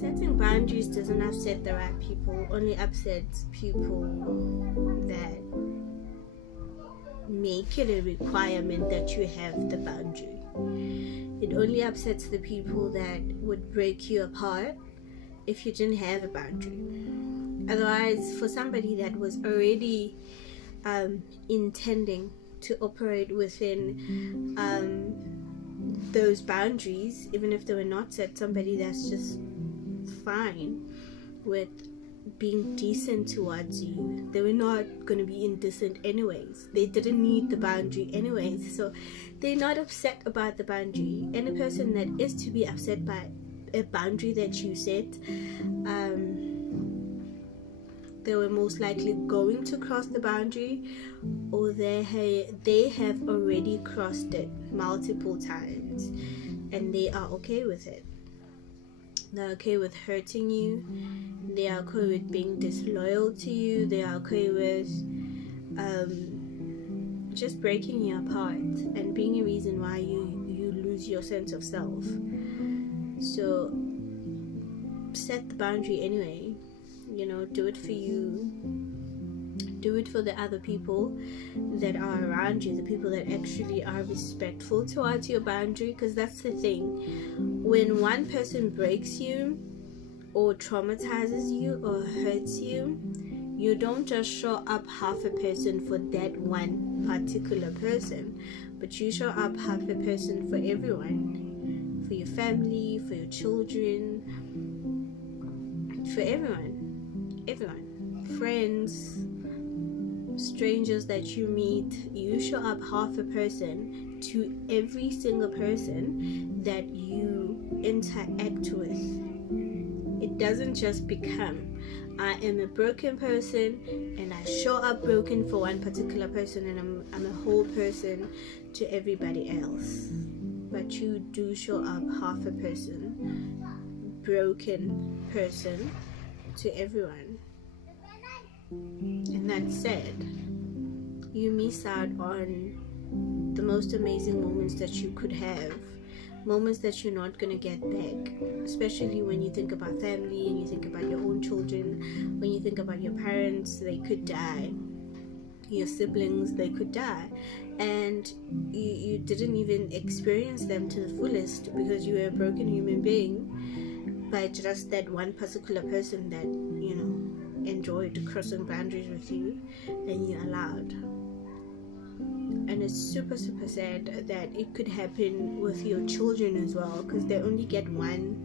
Setting boundaries doesn't upset the right people, only upsets people that make it a requirement that you have the boundary. It only upsets the people that would break you apart if you didn't have a boundary. Otherwise, for somebody that was already intending to operate within those boundaries, even if they were not set, somebody that's just fine with being decent towards you, they were not going to be indecent anyways. They didn't need the boundary anyways, so they're not upset about the boundary. And a person that is to be upset by a boundary that you set, they were most likely going to cross the boundary, or they have already crossed it multiple times and they are okay with it. They're okay with hurting you, they are okay with being disloyal to you, they are okay with just breaking you apart and being a reason why you lose your sense of self. So set the boundary anyway. Do it for you, do it for the other people that are around you, the people that actually are respectful towards your boundary. Because that's the thing, when one person breaks you or traumatizes you or hurts you, you don't just show up half a person for that one particular person, but you show up half a person for everyone, for your family, for your children, for everyone, friends, strangers that you meet. You show up half a person to every single person that you interact with. It doesn't just become, I am a broken person and I show up broken for one particular person and I'm a whole person to everybody else. But you do show up half a person, broken person to everyone. And that's sad. You miss out on the most amazing moments that you could have, moments that you're not going to get back, especially when you think about family and you think about your own children. When you think about your parents, they could die, your siblings, they could die, and you didn't even experience them to the fullest because you were a broken human being by just that one particular person that enjoyed crossing boundaries with you and you allowed. And it's super sad that it could happen with your children as well, because they only get one